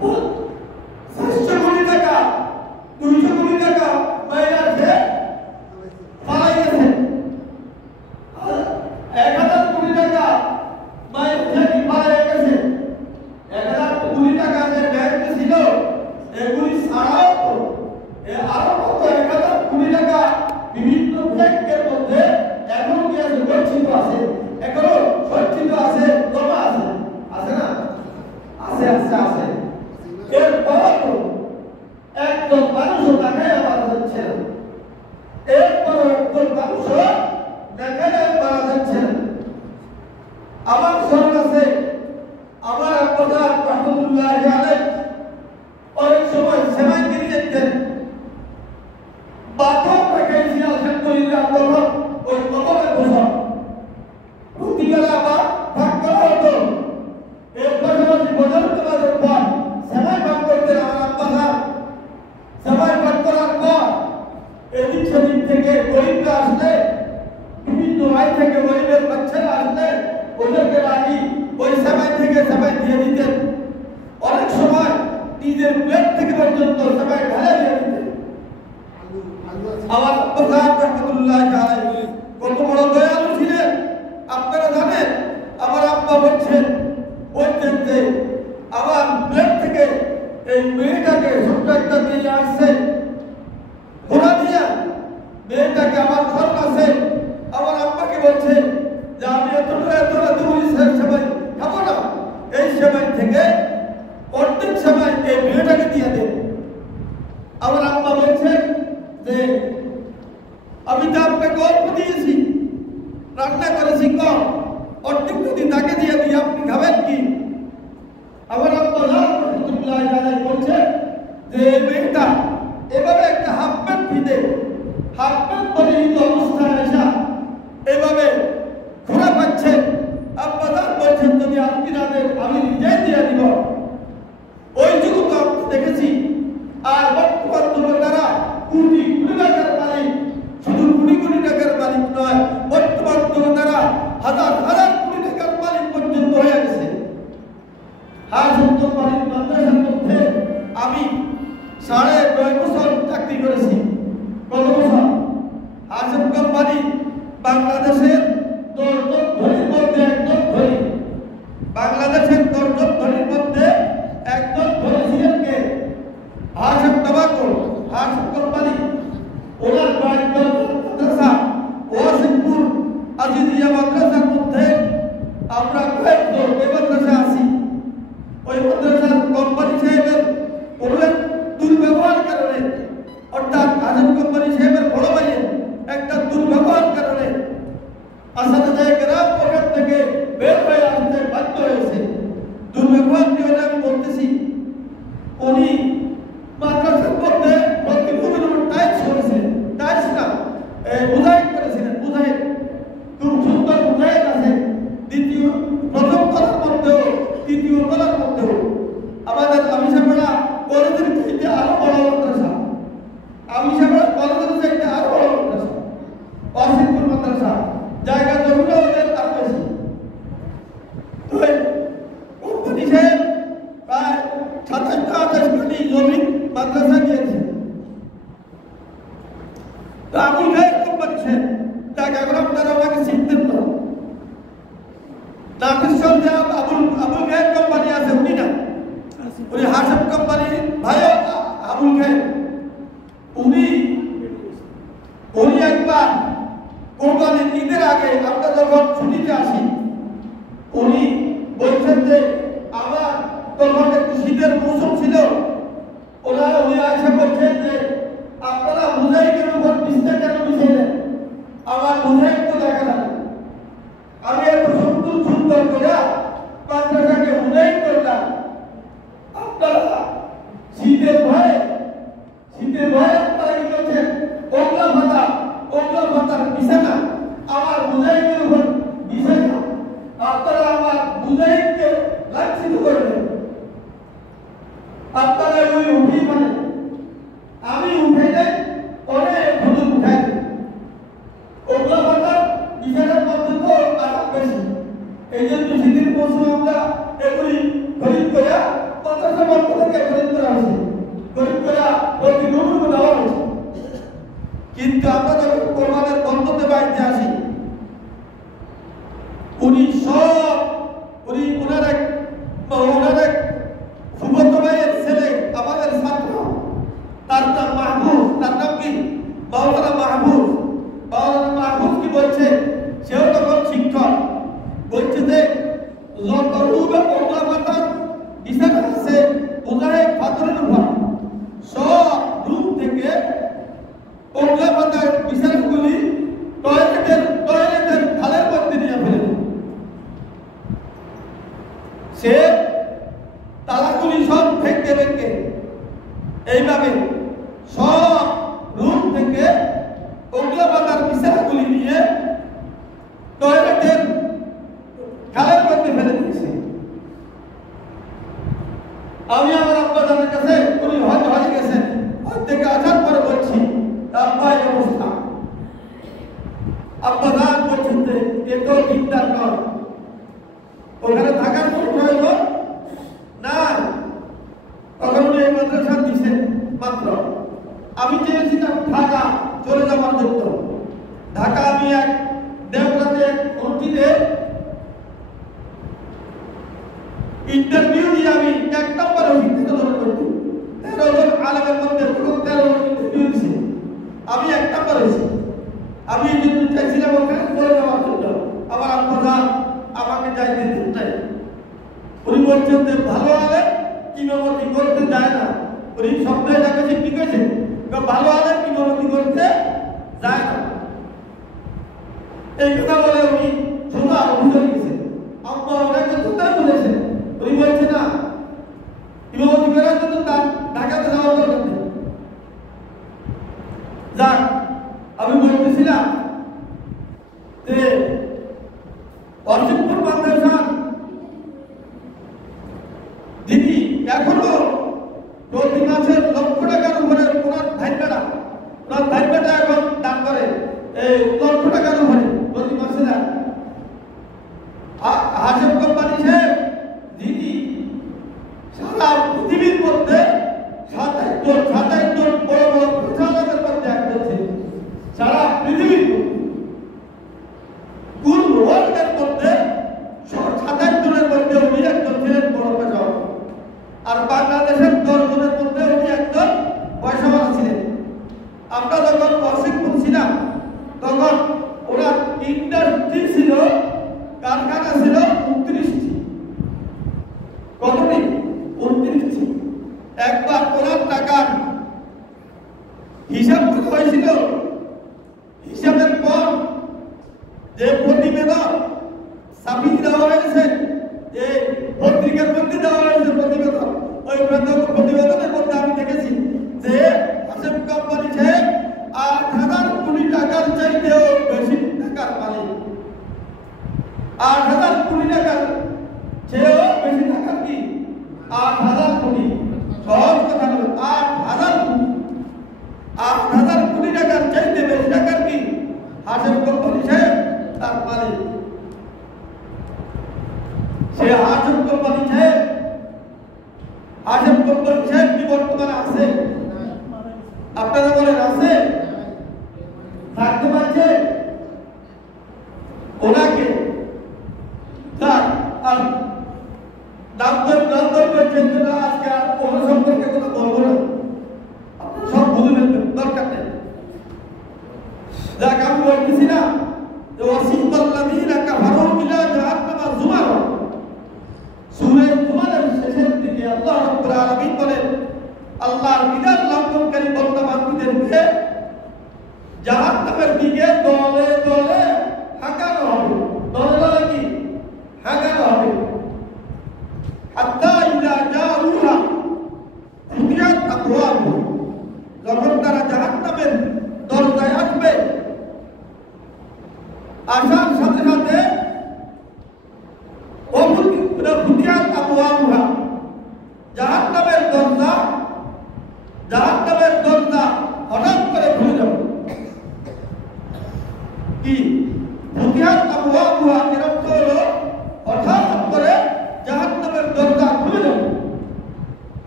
400 কোটি টাকা 200 কোটি টাকা মাইনাস দিয়ে পালাই গেছে। 1000 কোটি টাকা মাইনাস দিয়ে পালাই গেছে। 1000 কোটি টাকা যে ব্যাংকে ছিল এগুলি ছাড়াও তো আরো কত 1000 কোটি টাকা বিভিন্ন ব্যাংকের মধ্যে এখনো কি আছে? গচ্ছিত আছে, এখনো সঞ্চিত আছে, জমা আছে, আছে না? আছে আছে আছে। এরপর একজন মানুষও দেখায় মারা যাচ্ছে না। এরপর একজন মানুষও দেখায় মারা যাচ্ছে না। আমার স্মরণ আছে, আমার আব্বা রহমতুল্লাহ আলাইহি অনেক সময় সেমাইগিরি যেতেন, বাথরুম রেখেছি আলহামদুলিল্লাহ, তখন ওই কবরের বসা প্রতিবেলা আবার ভাগ করা হতো। এর পাশাপাশি বদল তোমাদের পর সেমাই ভাগ করতেন আমার আব্বা। সেমাই ভাগ করার পর এদিক সেদিক থেকে গরিবরা আসলে, বিভিন্ন ভাই থেকে গরিবের বাচ্চারা আসলে ওদেরকে রাখি ওই সেমাই থেকে সেমাই দিয়ে দিতেন। অনেক সময় নিজের প্লেট থেকে পর্যন্ত সেমাই ঢেলে দিয়ে দিতেন। আমার আব্বা রহমতুল্লাহ আলাইহি কত বড় দয়ালু ছিলেন আপনারা জানেন। আমার আব্বা বলছেন যে আমার প্লেট থেকে এই মেয়েটাকে ছোট্ট একটা মেয়ে আসছে ঘোড়া দিয়ে, মেয়েটাকে আমার ঘর আছে। আমার আব্বাকে বলছে যে আমি এতটা দূর সেমাই খাবো না, এই সেমাই থেকে অর্ধেক সেমাই এই মেয়েটাকে দিয়ে দেন। আমার আব্বা বলছেন যে আমি তো আপনাকে অল্প দিয়েছি, রান্না করেছি কম, অর্ধেক যদি তাকে দিয়ে দিই আপনি খাবেন কি? আমার আব্বা রহমতুল্লাহ আলাইহি বলছে যে এই মেয়েটা এভাবে একটা হাফ প্যান্ট ভিজে, হাফ প্যান্ট পরিহিত অবস্থায় আসা এভাবে ঘোরা পাচ্ছে। আব্বা বলছেন যদি আপনি না দেন আমি নিজেই দিয়ে দিব। ওই যুগ তো আপনি দেখেছি। আর বর্তমান যুগে তারা কোটি কোটি টাকার মালিক, শুধু কোটি কোটি টাকার মালিক নয়, বর্তমান যুগে তারা হাজার হাজার কোটি টাকার মালিক পর্যন্ত হয়ে গেছে। হাসিম কোম্পানির মাদ্রাসার মধ্যে আমি 9.5 বছর চাকরি করেছি। কত বছর? হাসিম কোম্পানি বাংলাদেশের 10 জন ধনীর মধ্যে একজন ধনী। বাংলাদেশের 10 জন ধনীর মধ্যে একজন ধনী ছিলেন কে? হাসিম টোবাকো। হাসিম কোম্পানি ওনার মাদ্রাসা ওয়াসিমপুর আজিজিয়া মাদ্রাসার মধ্যে আমরা কয়েকজন ওই মাদ্রাসা আছি। ওই মাদ্রাসার কোম্পানি সাহেবের ওনার দুর্ব্যবহার কারণে, অর্থাৎ হাসিম কোম্পানি সাহেবের বড় ভাইয়ের একটা দুর্ব্যবহার কারণে আসাদায়ে কেরাম ওখান থেকে বের হয়ে আসতে বাধ্য হয়েছে। দুর্ব্যবহার নিয়ে আমি বলতেছি, উনি মাদ্রাসার মধ্যে প্রতিদিন টাইলস করেছিলেন, টাইলস না মুজাহিদ করেছিলেন। মুজাহিদ খুব সুন্দর মুজাহিদ আছে, প্রথম তলার মধ্যেও তৃতীয় তলার মধ্যেও। আমাদের আমিষাপাড়া কলেজের চাইতে আরো বড় মাদ্রাসা, আমিষাপাড়া কলেজের চাইতে আরো বড় মাদ্রাসা, ওয়াসিমপুর মাদ্রাসা। জায়গা জমিটা ওদের আরো বেশি। কোম্পানি সাহেব প্রায় 27-28 কোটি জমি মাদ্রাসা দিয়েছে। আবুল খায়ের কোম্পানি সাহেব, যাকে এখন আপনারা আমাকে চিনতেন না, নাফিস সরকার আবুল খায়ের কোম্পানি আছে, উনি না, উনি হাসিম কোম্পানির ভাই আবুল খায়ের। উনি একবার কোম্পানির ঈদের আগে আমরা যখন ছুটিতে আসি, উনি বলছেন যে আমার তখন একটু শীতের মৌসুম ছিল, উনি আসে বলছেন যে আপনারা মুজাহিদের উপর বিস্তার কেন মিশাইলেন? আমার মুজাহিদ তো দেখা যাবে, আমি এত সুন্দর সুন্দর করে মাদ্রাসাকে মুজাহিদ করলাম, আপনারা শীতের ভয়ে আপনারা কি করছেন? ওগলা ভাতার বিছানা আমার মুজাহিদের উপর বিছানা, আপনারা আমার মুজাহিদকে লাঞ্ছিত করলেন। আপনারা ওই উঠি মানে আমি উঠে যাই, অনেক হুজুর উঠাই দেন। ওগলা ভাতার বিছানার মধ্যে তো আরাম বেশি, এই জন্য শীতের মৌসুমে আমরা এগুলি খরিদ করে মাদ্রাসা বন্ধ থেকে ওগলা পাতার বিছানা আছে উজায় পাথরের উপর। সব রুম থেকে ওগলা পাতার বিছানাগুলি টয়লেটের খালের মধ্যে নিয়ে ফেলে। সে তালাগুলি সব ভেঙে ভেঙে এইভাবে সব রুম থেকে ওগলা পাতার বিছানাগুলি নিয়ে টয়লেটের খালের মধ্যে ফেলে দিয়েছে। আমি আমার আব্বাজানের কাছে উনি হয়তো হারিয়ে গেছেন, হয়তো থেকে আসার পরে বলছি আব্বা এই অবস্থা। আব্বাজান বলছেন যে এত চিন্তার কর, ওখানে থাকার কোনো প্রয়োজন নাই। তখন উনি এই মাদ্রাসা দিয়েছেন মাত্র। আমি চেয়েছিলাম ঢাকা চলে যাওয়ার জন্য। ঢাকা আমি এক দেওঘরে এক মসজিদে ইন্টারভিউ দিয়ে আমি 1 নম্বরে শিক্ষিতজন করছি। 13 জন আলেমের মধ্যে 13 জন ইন্টারভিউ দিয়েছি, আমি 1 নম্বর হয়েছি। আমি এই জন্য চাইছিলাম ওখানে চলে যাওয়ার জন্য। আমার আব্বাজান আমাকে যাইতে দিতে চাই। উনি বলছেন যে ভালো আলেম ইমামতি করতে যায় না। উনি সপ্তাহে যাকে কি করেছেন, ভালো আলেম ইমামতি করতে যায় না। এই কথা বলে উনি শোনা অভিযোগ গেছেন। আব্বা ওনাকে কোথায় বলেছেন, উনি বলছে না ইমামতি করার জন্য তার ঢাকাতে যাওয়ার দরকার নেই। যাক, আমি বলতেছিলাম যে অসিমপুর মাদ্রাসার যিনি এখনো প্রতি মাসের 1 লক্ষ টাকার উপরে ওনার ভাইবেটা এখন দান করে 1 লক্ষ টাকার উপরে প্রতি মাসে দেন। হাশেম কোম্পানি সাহেব যিনি সারা পৃথিবীর মধ্যে 27 জন বড় বড় প্রচারকের মধ্যে একজন ছিলেন। সারা পৃথিবীর কোন ওয়ার্ল্ডের মধ্যে 27 জনের মধ্যে উনি একজন ছিলেন বড় প্রচারক। আর বাংলাদেশের 10 জনের মধ্যে উনি একজন পয়সাওয়ালা ছিলেন। আমরা যখন ওয়াশিংটন ছিলাম তখন ওনার ইন্ডাস্ট্রি ছিল, কারখানা ছিল 29টি। কতটি? 29টি। একবার ওনার টাকার হিসাব করা হয়েছিল। হিসাবের পর যে প্রতিবেদন সাবমিট দেওয়া হয়েছে, যে পত্রিকার মধ্যে দেওয়া হয়েছে প্রতিবেদন, ওই প্রতিবেদনের মধ্যে আমি দেখেছি যে হাশেম কোম্পানি সাহেব 8,000 কোটি টাকার চাইতেও বেশি টাকার মালিক। 8,000 কোটি টাকার চেয়েও বেশি টাকার কি? 8,000 কোটি। সহজ কথা হলো 8,000 কোটি। 8,000 কোটি টাকার চাইতে বেশি টাকার কি? হাশেম কোম্পানি সাহেব তার মালিক। সে হাশেম কোম্পানি সাহেব কি বর্তমানে আছে? আপনারা বলেন আছে? থাকতে পারছে? ওনাকে আর দাম করছেন না। আজকে আর ওনার সম্পর্কে কথা বলবো না, আপনারা সব বুঝে নেবেন, দরকার নেই। যাক, আমি বলতেছি না যে ওয়াসিফাল্লাযীনা কাফারু ইলা জাহান্নামা যুমারা। সূরা যুমারের শেষের দিকে আল্লাহ রাব্বুল আলামিন বলেন, আল্লাহর বিধান লঙ্ঘনকারী বন্দাবান্দীদেরকে জাহান্নামের দিকে দলে দলে হাঁকানো হবে। দলে দলে কি হাঁকানো হবে? হাত্তা ইযা জাউহা ফুতিহাত আবওয়াবুহা। যখন তারা জাহান্নামের দরজায় আসবে, আসার সাথে সাথে ফুতিহাত আবওয়াবুহা, জাহান্নামের দরজা হঠাৎ করে খুলে যাবে। কি ফুতিহাত আবওয়াবুহা এর অর্থ হলো হঠাৎ করে জাহান্নামের দরজা খুলে যাবে।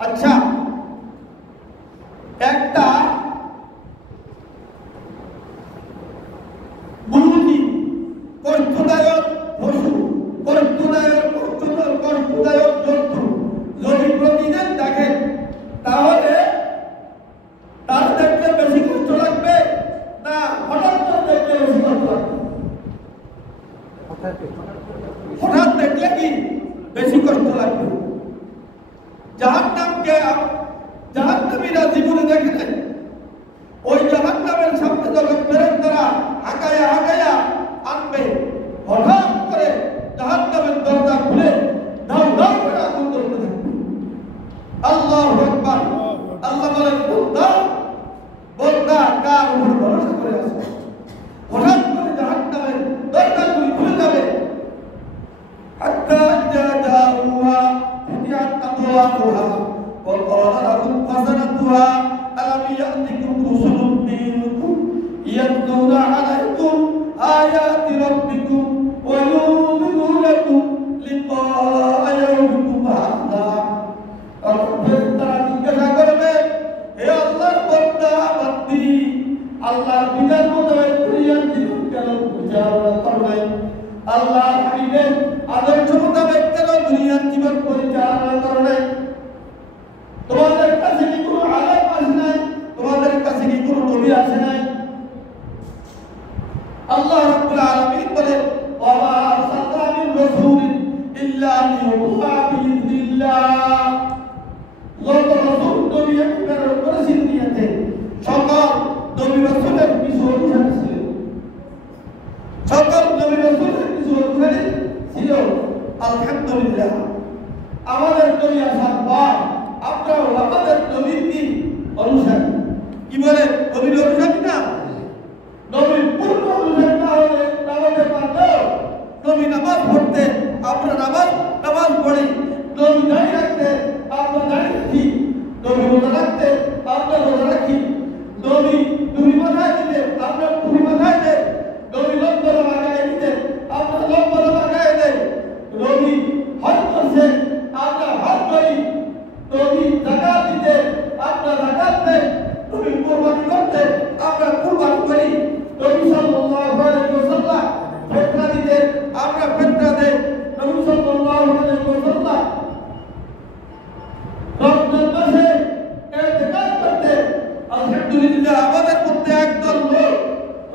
আচ্ছা, একটা লাগবে। জাহান্নামকে জাহান্নামীরা জীবনে দেখে নাই। ওই জাহান্নামের সামনে যখন ফেরেশতারা হাঁকায়া হাঁকায়া আনবে, হঠাৎ করে জাহান্নামের দরজা খুলে দাও দাও করে আগুন জ্বলতে থাকবে। আল্লাহু আকবার। আল্লাহ বলেন, বন্দা কার উপর ভরসা করে আছে? হঠাৎ করে জাহান্নামের দরজাগুলি খুলে যাবে। হাত্তা ইযা জাউহা ফুতিহাত আবওয়াবুহা ওয়া ক্বালা লাহুম খাযানাতুহা আলাম ইয়া'তিকুম রুসুলুম মিনকুম ইয়াতলুনা আলাইকুম আয়াতি রাব্বিকুম ওয়া yunzirunakum লিকা'a ইয়াউমিকুম হাযা। তারা জিজ্ঞাসা করবে, হে আল্লাহর বান্দা বান্দি, আল্লাহর বিধান মোতাবেক দুনিয়ার জীবন কেন পরিচালনা করবে? আল্লাহর হাবিবের আদর্শ মোতাবেক কেন দুনিয়ার জীবন পরিচালনা করবে? তোমাদের কাছে কি কোনো আলেম আসে নাই? তোমাদের কাছে কি কোনো নবী আসে নাই? আল্লাহ রাব্বুল আলামিন বলেন, ওয়া মা আরসালনা মিন রাসূলিন ইল্লা লিইউতা বিইذনিল্লাহ। যত রাসূল নবী প্রেরণ করেছেন দুনিয়াতে, সকল নবী রাসূলের কিছু অনুসারী ছিল। সকল নবী রাসূলের কিছু অনুসারী ছিল। আলহামদুলিল্লাহ, আমাদের নবী আসার পর আমরাও আমাদের নবীর কি অনুসারী? কি বলে, নবীর অনুসারী না? নবীর পূর্ণ অনুসারী না হলে নামাজে পারলেও, নবী নামাজ পড়তে আমরা নামাজ পড়ি, নবী দাঁড়িয়ে রাখতে আমরা দাঁড়িয়ে রাখি, নবী রোজা রাখতে আমরা রোজা রাখি, নবী টুপি মাথায় দিতে আমরা টুপি মাথায় দেই, নবী লম্বা জামা গায়ে দিতে আমরা লম্বা জামা গায়ে দেই, নবী হজ করছে আমরা হজ করি, নবী যাকাত দিতে আমরা যাকাত দেই, নবী কুরবানি করতে আমরা কুরবানি করি, নবী সাল্লাল্লাহু আলাইহি ওয়াসাল্লাম ফিতরা দিতে আমরা ফিতরা দেই, নবী সাল্লাল্লাহু আলাইহি ওয়াসাল্লাম রমজান মাসে ইতিকাফ করতে, আলহামদুলিল্লাহ আমাদের মধ্যে একদল লোক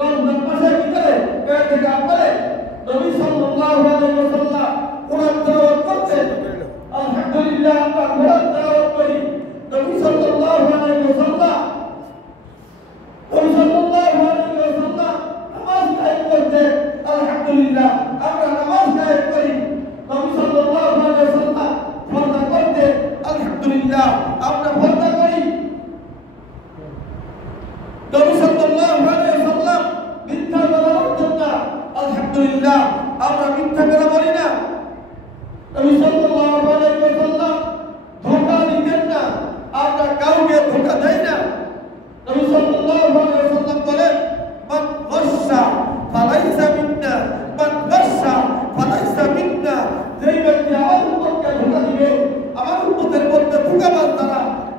রমজান মাসে কি করে ইতিকাফ করে, নবী সাল্লাল্লাহু আলাইহি ওয়াসাল্লাম কোরআন তেলাওয়াত করতে, আলহামদুলিল্লাহ আমরা কোরআন তেলাওয়াত করি, নবী সাল্লাল্লাহু আলাইহি ওয়াসাল্লাম নামাজ কায়েম করতে, আলহামদুলিল্লাহ আমরা নামাজ কায়েম করি, নবী সাল্লাল্লাহু আলাইহি ওয়াসাল্লাম ফরজ করতে, আলহামদুলিল্লাহ আমরা ফরজ করি, নবী সাল্লাল্লাহু আলাইহি ওয়াসাল্লাম মিথ্যা কথা বলতেন না, আলহামদুলিল্লাহ আমরা মিথ্যা কথা বলি না, নবী সাল্লাল্লাহু আলাইহি ওয়াসাল্লাম ধোঁকা দিতেন না, আমরা কাউকে ধোঁকা দেই না, নবী সাল্লাল্লাহু আলাইহি ওয়াসাল্লাম বলেন, মান গাশশা ফালাইসা মিন্না, মান গাশশা ফালাইসা মিন্না। যেই ব্যক্তি আমার উম্মতকে ধোঁকা দিবে, আমার উম্মতের মধ্যে ধোঁকাবাজ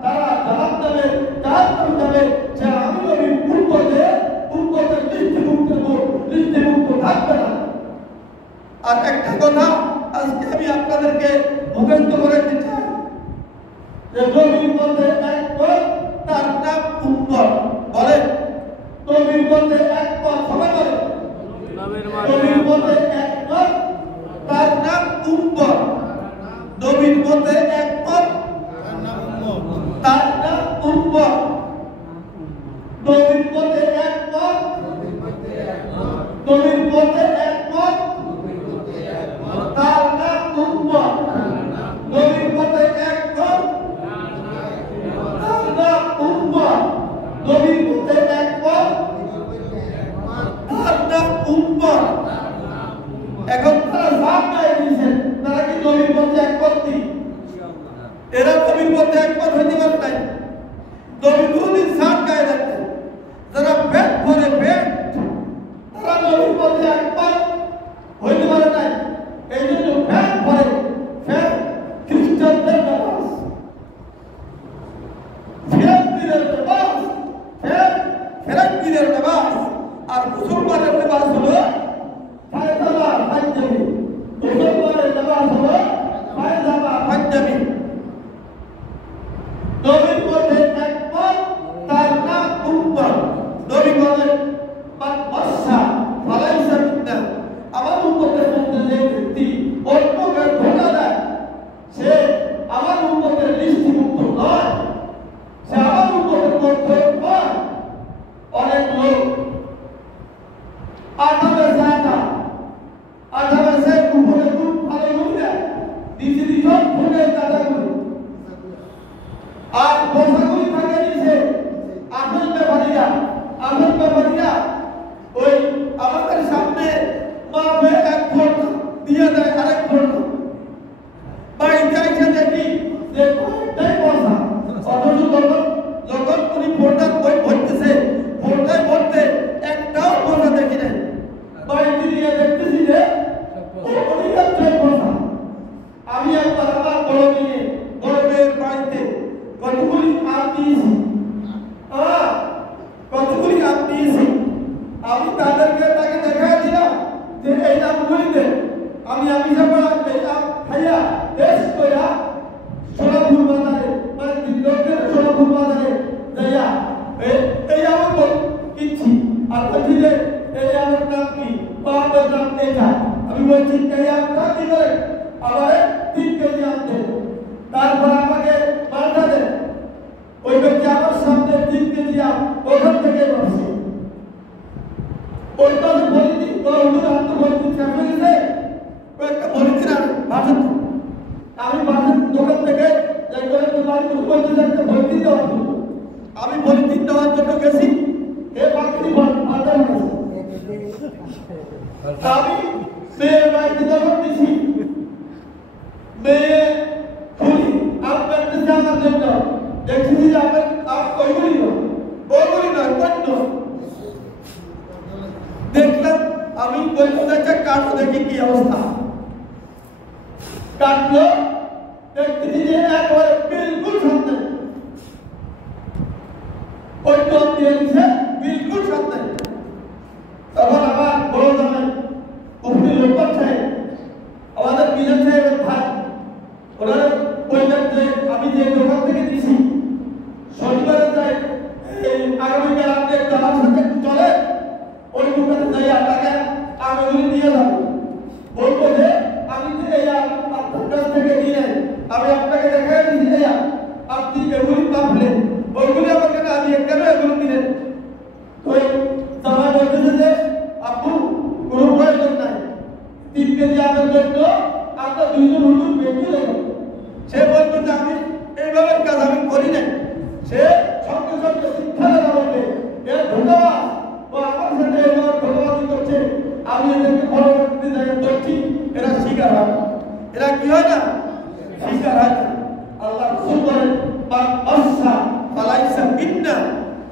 তারা জাহান্নামে যাবে, যে আমি নবীর উম্মতের লিস্টে থাকবে না। আর একটা কথা আজকে আমি আপনাদেরকে মুখস্থ করে দিতে চাই, যে নবীর মধ্যে একজন, তার নাম উম্মত। বলে নবীর মধ্যে একজন, সবাই বলে নবীর মধ্যে একজন, তার নাম উম্মত। নবীর মধ্যে একজন, তার নাম উম্মত। নবীর মধ্যে একজন, নবীর মধ্যে একজন, তার নাম উম্মত। নবীর মধ্যে একজন, তার নাম উম্মত। নবীর মধ্যে একজন, তার নাম উম্মত। এখন তারা সাপ গায়ে দিয়েছেন, তারা কি নবীর মধ্যে একমত নেই? এরা নবীর মধ্যে একমত হইতে পারে নাই। নবী কোনদিন সাপ গায়ে রাখতেন, যারা পেট ভরে পেট, তারা নবীর মধ্যে একমত হইতে পারে নাই। এই জন্য পেট ভরে পেট খ্রিস্টানদের নামাজ, ফেরাঙ্গিরের নামাজ, ফেরাঙ্গিরের নামাজ, আর মুসলমানের নামাজ হলো ফায়জামা পাঞ্জাবি। মুসলমানের নামাজ হলো ফায়জামা পাঞ্জাবি। নবীর মধ্যে একমত থাকে দাদাগুলি আর বসাগুলি থাকে নিচে আসল ব্যাপারীরা ওই আমাদের সামনে মাপে এক ফোট দিয়ে দেয় আরেক ফোট বাড়িতে এসে দেখি যে ফোটাই বসা অথচ যখন উনি ফোটা বই ভরতেছে ফোটায় ভরতে একটাও বসা দেখি নাই বাড়িতে গিয়ে দেখতেছি যে অধিকাংশই বসা আমি একবার আমার বড় মেয়ের বাড়িতে কতগুলি আম দিয়েছি কতগুলি আম দিয়েছি আমি তাকে দেখাচ্ছিলাম যে এই আমগুলিতে আমি যখন এই আম খাইয়া টেস্ট করিয়া সোনাপুর বাজারে মানে লোকের সোনাপুর বাজারে যাইয়া এই আম কিনছি আর বলছি যে এই আমের নাম কি আমার নাম এটা আমি বলছি এই আমটা কি করে আবার 3 কেজি আম দেব তারপর আমাকে মালটা দেন ওই ব্যক্তি আমার সামনে 3 কেজি আম ওখান থেকে বসে ওইটা আমি বলি দিই হুজুর আমি তো বলি দিই সামনে গেছে একটা বলি দিন ভাষা আমি ভাষা দোকান থেকে যাই করে তোমার বলতে একটা বলি দিন দেওয়ার জন্য আমি বলি দিন দেওয়ার জন্য গেছি এ বাকি ভাষা আমি মেয়ের বাড়িতে যখন দিছি মেয়ে খুলি আপনার আমার জন্য দেখছি যে আপনার ওইগুলি নয় পণ্য দেখলাম আমি বলতে কাটলো দেখি কি অবস্থা কাটলো দেখতেছি যে একবারে বিলকুল সামনে ওই টন দিয়ে দিচ্ছে বিলকুল সামনে তখন আমার বড় জামাই মুফতি লোকমান সাহেব আমাদের বিজন সাহেবের ভাই ওনারা বললেন যে আমি যে দোকান থেকে দিয়েছি শনিবারে যাই আগামীকাল আপনি একটু আমার সাথে চলে ওই দোকানে যাই আপনাকে আমেগুলি নিয়ে যাবো বলবো যে আমি যে এই আপনার কাছ থেকে নিয়ে আমি আপনাকে দেখাই দিচ্ছি এই আপনি এগুলি পাবলেন ওইগুলি আমাকে না দিয়ে কেন এগুলো দিলেন তো জামাই বলতেছে যে আপু কোনো প্রয়োজন নাই 3 কেজি আমের জন্য আপনার 2 জন হুজুর বেশি লেগে সে বলতো যে আমি এইভাবে কাজ আমি করি নাই সে সঙ্গে সঙ্গে শিক্ষা দেওয়া বলবে এর ধন্যবাদ ও আমার সাথে এবার ধন্যবাদ করছে আমি এদেরকে পরবর্তী জায়গায় করছি এরা শিকার হয় এরা কি হয় না শিকার হয় না আল্লাহ রসুল বলেন আচ্ছা ফালাইসা বিন্না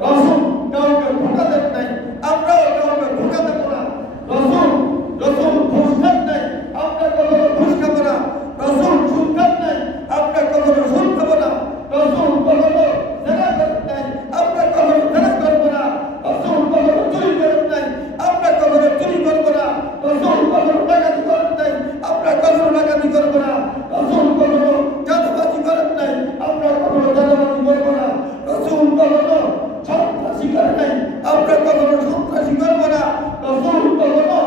রসুল কাউকে ধোঁকা দেন নাই আমরাও কাউকে ধোঁকা দেব না রসুল ঘুষ খান নাই আমরা কখনো ঘুষ খাবো না রসুল সুদ খান নাই আমরা কখনো সুদ খাবো না রসুল কখনো জেনা করেন নাই আমরা কখনো জেনা করবো না রসুল কখনো চুরি করেন নাই আমরা কখনো চুরি করবো না রসুল কখনো ডাকাতি করেন নাই আমরা কখনো ডাকাতি করবো না রসুল কখনো চাঁদাবাজি করেন নাই আমরা কখনো চাঁদাবাজি করবো না রসুল কখনো সন্ত্রাসী করেন নাই আমরা কখনো সন্ত্রাসী করবো না রসুল কখনো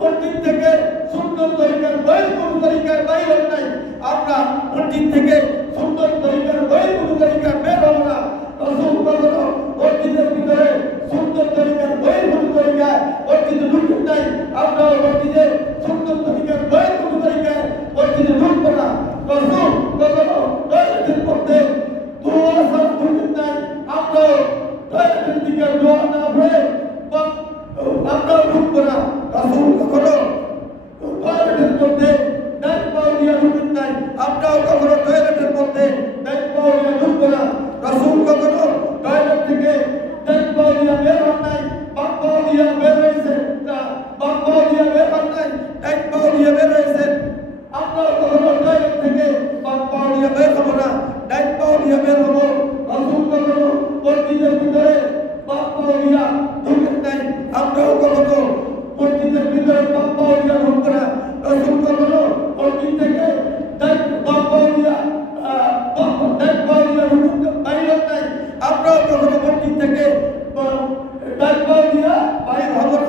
মসজিদ থেকে সুন্দর তরিকার বহির্ভূত তরিকার বাইরে নাই আমরা মসজিদ থেকে সুন্দর তরিকার বহির্ভূত তরিকার বের হবো না রসুল কখনো মসজিদের ভিতরে সুন্দর তরিকার বহির্ভূত তরিকায় মসজিদে ঢুকতে নাই আমরা মসজিদে সুন্দর তরিকার বহির্ভূত তরিকায় মসজিদে ঢুকবো না রসুল কখনো টয়লেটের মধ্যে দোয়া সারা ঢুকতে নাই আমরা টয়লেটের দিকে দোয়া না ভরে আমরা ঢুকবো না রসুল কখনো টয়লেটের মধ্যে ডাইন পাও দিয়ে ঢুকতেন নাই আমরাও কখনো টয়লেটের মধ্যে ডাইন পাও দিয়ে ঢুকবো না রসুল কখনো টয়লেট থেকে ডাইন পাও দিয়ে বের হন নাই বাম পাও দিয়ে বের হয়েছে বাম পাও দিয়ে বের হন নাই ডাইন পাও দিয়ে বের হয়েছে আমরাও কখনো টয়লেট থেকে বাম পাও দিয়ে বের হবো না ডাইন পাও দিয়ে বের হবো রসুল কখনো মসজিদের ভিতরে বাম পাও দিয়ে ঢুকতেন নাই আমরাও কখনো মসজিদের ভিতরে বাম পাও দিয়ে ঢুকবো না রসুল কখনো মসজিদ থেকে বাম পাও দিয়ে ঢুকতে বাইরে নাই আমরাও কখনো মসজিদ থেকে ডান পাও দিয়ে বাইরে হবো না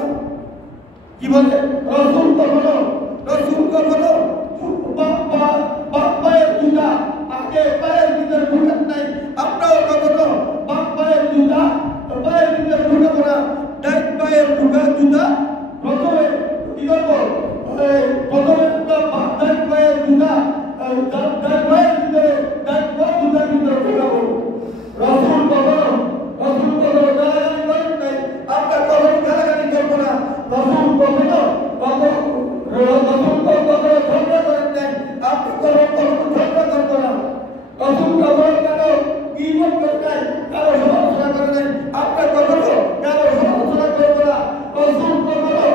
কি বলে রসুল কখনো বাম পায়ের জুতা আগে পায়ের ভিতরে ঢুকেন নাই আমরাও কখনো বাম পায়ের জুতা পায়ের ভিতরে ঢুকবো না রসুল কখনো কারো গীবত করে নাই, কারো সমালোচনা করে নাই। আমরা কখনো কারো সমালোচনা করবো না। রসুল কখনো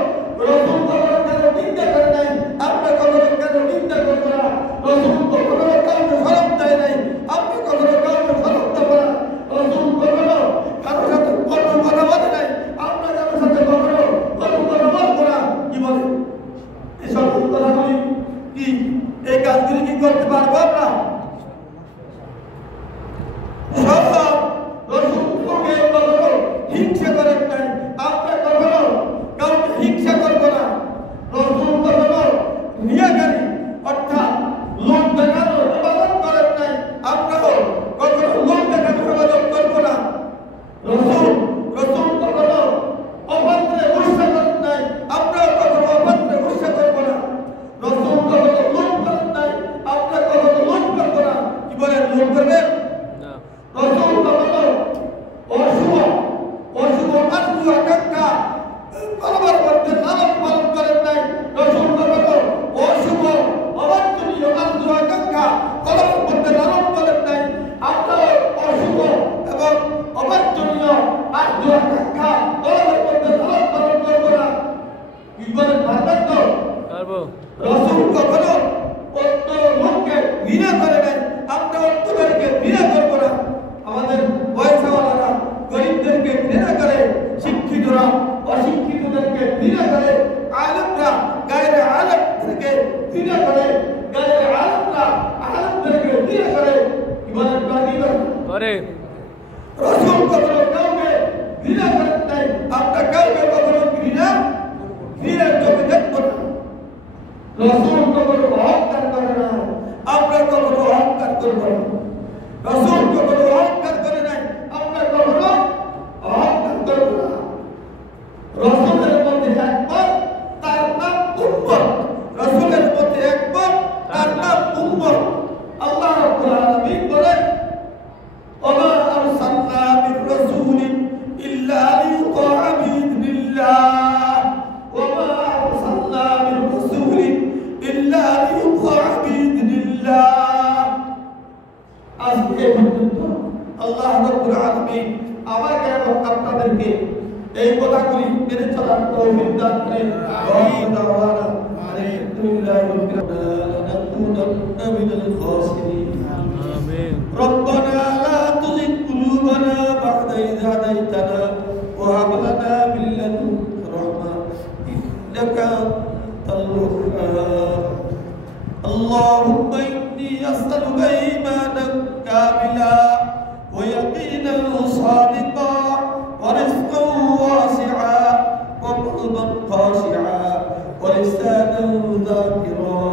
কারো নিন্দা করে নাই, আমরা কখনো কারো নিন্দা করবো না। রসুল কখনো কাউকে ফরক দেয় নাই, আমরা কখনো কাউকে ফরক দেবো না। রসুল কখনো কারোর সাথে কঠোর কথা বলে নাই, আমরা কারোর সাথে কখনো কঠোর কথা বলবো না। কি বলে এসব কথাগুলি কি এই কাজগুলি কি করতে পারবো আমরা? সব রসুলকে কখনো হিংসা করেন নাই, আমরা কখনো কাউকে হিংসা করবো না। রসুল কখনো রিয়াকারী অর্থাৎ লোক দেখানো ইবাদত করেন নাই, আমরাও কখনো লোক দেখানো ইবাদত করবো না। রসুল কখনো অভদ্রে উৎসাহ করেন নাই, আমরাও কখনো অভদ্রে উৎসাহ করবো না। রসুল কখনো লোক করেন নাই, আমরা কখনো লোক করবো না। কি বলেন, লোক করবেন? রসুল কখনো অশুভ আত্মীয় আকাঙ্ক্ষা কলমের মধ্যে লালন পালন করেন নাই। রসুল কখনো অশুভ অবাঞ্ছনীয় আত্মীয় আকাঙ্ক্ষা কলমের মধ্যে লালন করেন নাই। আমরা অশুভ এবং অবাঞ্ছনীয় আত্মীয় আকাঙ্ক্ষা কলমের মধ্যে লালন পালন করবো না। কি বলেন, পারবেন তো? রসুল কখনো অন্য লোককে ঘৃণা করে নাই, আমরা অন্যদেরকে ঘৃণা করবো না। আমাদের পয়সাওয়ালারা গরিবদেরকে ঘৃণা করে, শিক্ষিতরা অশিক্ষিতদেরকে ঘৃণা করে, আলেমরা গায়রে আলেমদেরকে ঘৃণা করে, গায়রে আলেমরা আলেমদেরকে ঘৃণা করে। কি বলেন, করে? রসুল কখনো কাউকে ঘৃণা করেন নাই, আমরা কাউকে কখনো ঘৃণার চোখে দেখবো না। রসুল কখনো অহংকার করে না, আমরা কখনো অহংকার করবো না। রসুল কখনো অহংকার করে নাই, আমরা কখনো অহংকার করবো না। রসুলের মধ্যে একবার, তার নাম উম্মত। রসুলের মধ্যে একবার, তার নাম উম্মত। আল্লাহ রাব্বুল আলামিন বলেন, ওমা আরসালনা মির রাসূলিন ইল্লা লিইউতাআ বিইذنিল্লাহ, ওমা আরসালনা মির রাসূলিন ইল্লা লিইউতাআ বিইذنিল্লাহ। আজকে পর্যন্ত আল্লাহ রাব্বুল আলামিন আমাকে এবং আপনাদেরকে এই কথাগুলি মেনে চলার তৌফিক দান করেন। আমিন। আলহামদুলিল্লাহি রাব্বিল আলামিন মিনাল খাসিরিন। আমিন। রব্বানা লা তুযিগ কুলুবানা বা'দা ইয হাদাইতানা ওয়া হাব লানা মিন লাদুনকা রাহমা ইন্নাকা আনতাল ওয়াহ্হাব। اللهم إني أسألك إيمانا كاملا ويقينا صادقا ورزقا واسعا وقلبا خاشعا ولسانا ذاكرا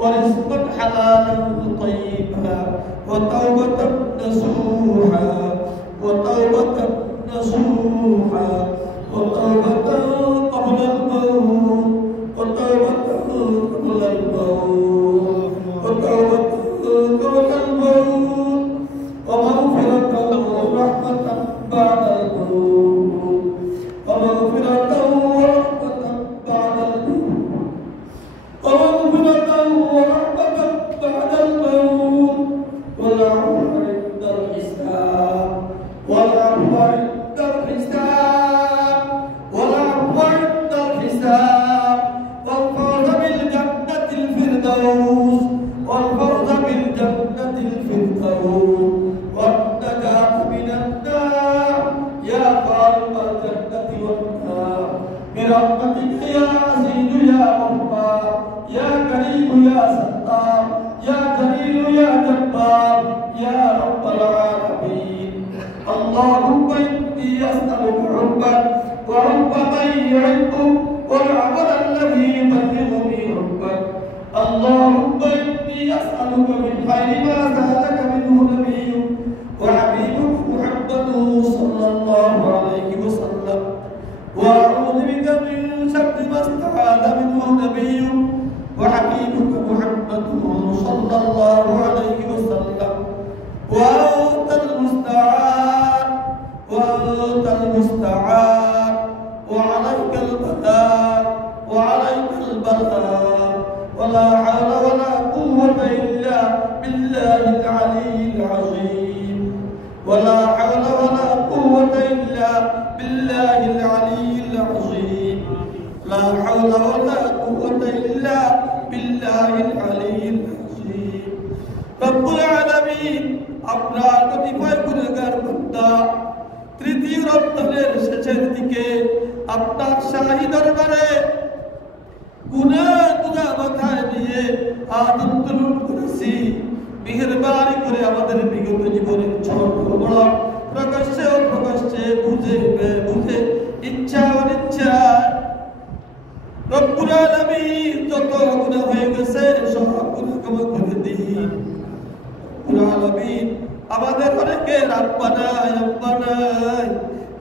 ورزقا حلالا طيبا وتوبة نصوحا وتوبة قبل الموت ومغفرة ورحمة بعد الموت ومغفرة ورحمة بعد الموت والعفو عند الحساب والعفو عند الحساب والفوز بالجنة الفردوس والنجاة من النار يا خالق الجنة والنار برحمتك يا عزيز يا غفار يا كريم يا ستار يا جليل يا جبار يا رب العالمين. اللهم إني أسألك حبك وحب من يحبك والعمل الذي يبلغني حبك. اللهم إني أسألك من خير ما سألك منه نبيك وحبيبك محمد صلى الله عليه وسلم وأعوذ بك من شر ما استعاذ منه نبيك وحبيبك محمد صلى الله عليه وسلم وأنت المستعان وعليك البلاغ وعليك البلاء ولا حول ولا قوة إلا بالله العلي العظيم ولا حول ولا قوة إلا بالله العلي العظيم لا حول ولا قوة إلا بالله العلي العظيم رب العالمين আমরা কতিপয় গুনাহগার বান্দা তৃতীয় রমজানের শেষের দিকে আপনার শাহী দরবারে গুনাহ মাথায় নিয়ে হাত উত্তোলন করেছি। মেহেরবানি করে আমাদের বিগত জীবনের ছোট বড় প্রকাশ্যে ও প্রকাশ্যে বুঝে বুঝে ইচ্ছা অনিচ্ছা রব্বুল আলামিন যত গুনাহ হয়ে গেছে সব গুনাহ ক্ষমা করে দিন। রব্বুল আলামিন আমাদের অনেকের আব্বা নাই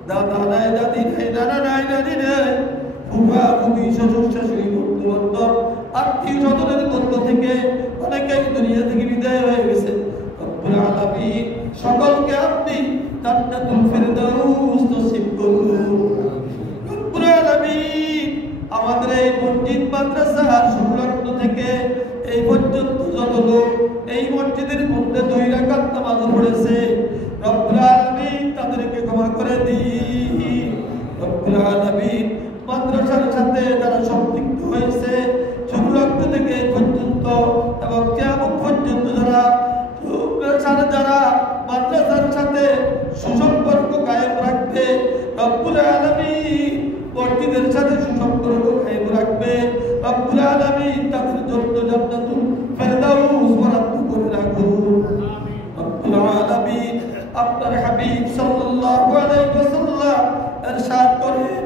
দাদা নাই দাদি নাই নানা নাই নানি নাই ফুফা ফুফি শ্বশুর শাশুড়ি বন্ধু বান্ধব আত্মীয় স্বজনের পক্ষ থেকে অনেকেই দুনিয়া থেকে বিদায় হয়ে গেছে। রব্বুল আলামিন সকলকে আপনি জান্নাতুল ফিরদাউস নসিব করুন। রব্বুল আলামিন আমাদের এই মসজিদ মাদ্রাসার সংলগ্ন থেকে এই পর্যন্ত যত লোক এই মসজিদের মধ্যে 2 রাকাত নামাজ পড়েছে রব্বুল আলামিন তাদেরকে ক্ষমা করে দিন। রব্বুল আলামিন মাদ্রাসার সাথে যারা সম্পৃক্ত হয়েছে সংলগ্ন থেকে এই পর্যন্ত এবং কিয়ামত পর্যন্ত যারা মাদ্রাসার সাথে সুসম্পর্ক কায়েম রাখবে রব্বুল আলামিন মসজিদের সাথে সুসম্পর্ক কায়েম রাখবে রব্বুল আলামিন তাদের জন্য জান্নাতুল ফিরদাউস বরাদ্দ করে রাখুন। রব্বুল আলামিন আপনার হাবিব সাল্লাল্লাহু আলাইহি ওয়াসাল্লাম ইরশাদ করেন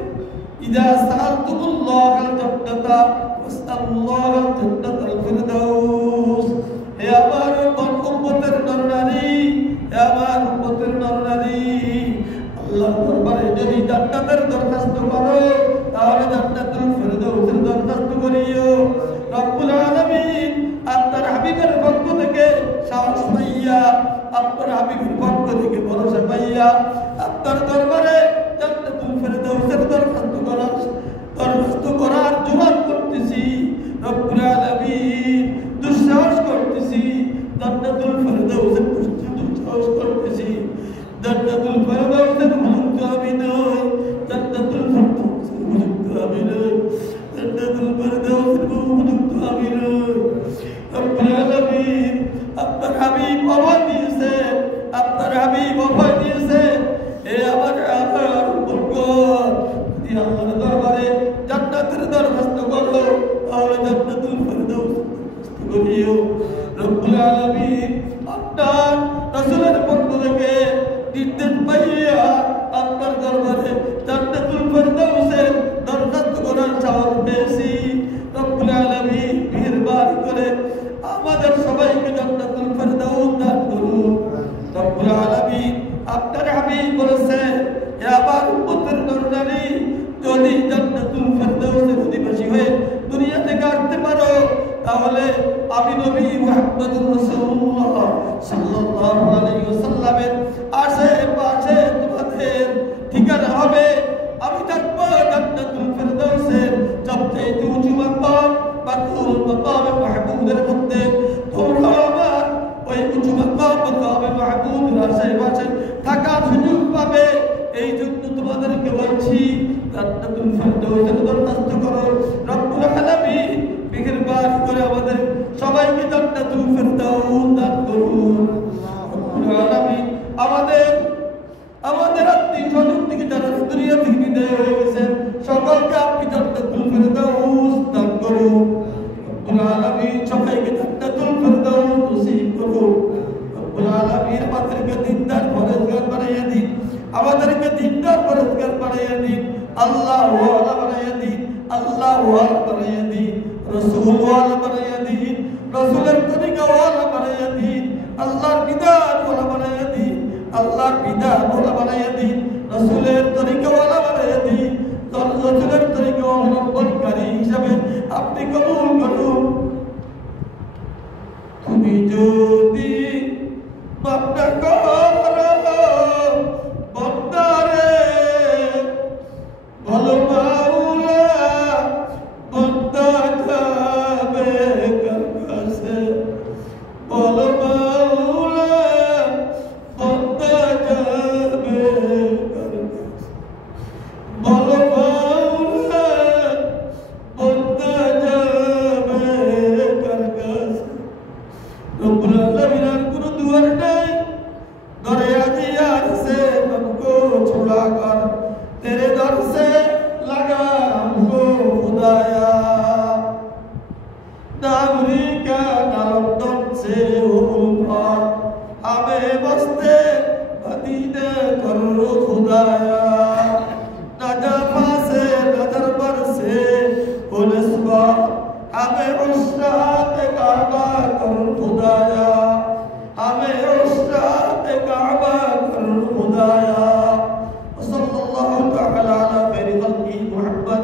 ইযা সাআলতুমুল্লাহাল জান্নাতা ওয়াসআলুল্লাহাল জান্নাতাল ফিরদাউস। হে আমার উম্মতের নরনারী, হে আমার উম্মতের নরনারী, আল্লাহর দরবারে যদি জান্নাতের দরখাস্ত করো তাহলে জান্নাতুল ফিরদাউসের দরখাস্ত করিও। রব্বুল আলামিন আপনার হাবিবের পক্ষ থেকে সাহস পাইয়া আপনার হাবিবের পক্ষ থেকে ভরসা পাইয়া আপনার দরবারে জান্নাতুল ফিরদাউসের দরখাস্ত করার জোরাত করতেছি। রব্বুল আলামিন দুঃসাহস করতেছি জান্নাতুল ফিরদাউসের দুঃসাহস করতেছি। জান্নাতুল ফিরদাউসের উপযুক্ত আমি নই, জান্নাতুল ফিরদাউসের উপযুক্ত আমি নই, জান্নাতুল ফিরদাউসের উপযুক্ত আমি নই। রব্বুল আলামিন আপনার হাবিব অভয় দিয়েছে, আপনার হাবিব অভয় দিয়েছে। এ আমার বরকত যদি আল্লাহর দরবারে জান্নাতের দরখাস্ত করো তাহলে জান্নাতুল ফিরদাউস করিও। রব্বুল আলামিন আপনার রাসূলের পক্ষ থেকে নির্দেশ পাইয়া আপনার দরবারে জান্নাতুল ফিরদাউসের দরখাস্ত করার সাহস পেয়েছি। রব্বুল আলামিন মেহেরবানি করে আমাদের সবাইকে জান্নাতুল ফিরদাউস দান করুন। রব্বুল আলামিন আপনার হাবিব বলেছেন হে আমার উম্মতের নরনারী, যদি জান্নাতুল ফিরদাউসের অধিবাসী হয়ে দুনিয়া থেকে আসতে পারো তাহলে আমি নবী মুহাম্মদুর রাসূলুল্লাহ সাল্লাল্লাহু আলাইহি ওয়াসাল্লামের আশেপাশে তোমাদের ঠিকানা হবে। আমি থাকবো জান্নাতুল ফিরদাউসের সবচেয়ে উঁচু মাকাম মাকুল মাকামে মাহমুদের মধ্যে। তোমরা আমার ওই উঁচু মাকাম মাকামে মাহমুদের আশেপাশে থাকার সুযোগ পাবে। এই জন্য তোমাদেরকে বলছি জান্নাতুল ফিরদাউসের দরখাস্ত করো। রব্বুল আলামিন মেহেরবানি করে আমাদের সবাইকে জান্নাতুল ফিরদাউস দান করুন। রব্বুল আলামিন আমাদের আত্মীয় স্বজন থেকে যারা দুনিয়া থেকে বিদায় হয়ে গেছে সকলকে আপনি জান্নাতুল ফিরদাউস দান করুন। রব্বুল আলামিন সবাইকে জান্নাতুল ফিরদাউস নসিব করুন। রব্বুল আলামিন আমাদেরকে দিনদার পরেজগার বানাইয়া দিন, আমাদেরকে দিনদার পরেজগার বানাইয়া দিন, আল্লাহু ওয়ালা বানাইয়া দিন, আল্লাহু ওয়ালা বানাইয়া দিন, রাসূল ওয়ালা বানাইয়া দিন, রাসূলের তরিকা ওয়ালা বানাইয়া দিন, আল্লাহর বিধান ওয়ালা বানাইয়া দিন, আল্লাহর বিধান ওয়ালা বানাইয়া দিন, রাসূলের তরিকা ওয়ালা বানাইয়া দিন। রাসূলের তরিকা অবলম্বনকারী হিসাবে আপনি কবুল করুন। তুমি যদি বান্দা করো বন্দারে ভালো মাওলা हमें उस्ताद काबा कर खुदाया, हमें उस्ताद काबा कर खुदाया। सल्लल्लाहु तआला अला खैरि खल्क़ि मुहम्मद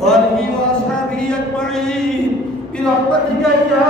व आलिहि व अस्हाबिहि अजमईन बिरहमतिका या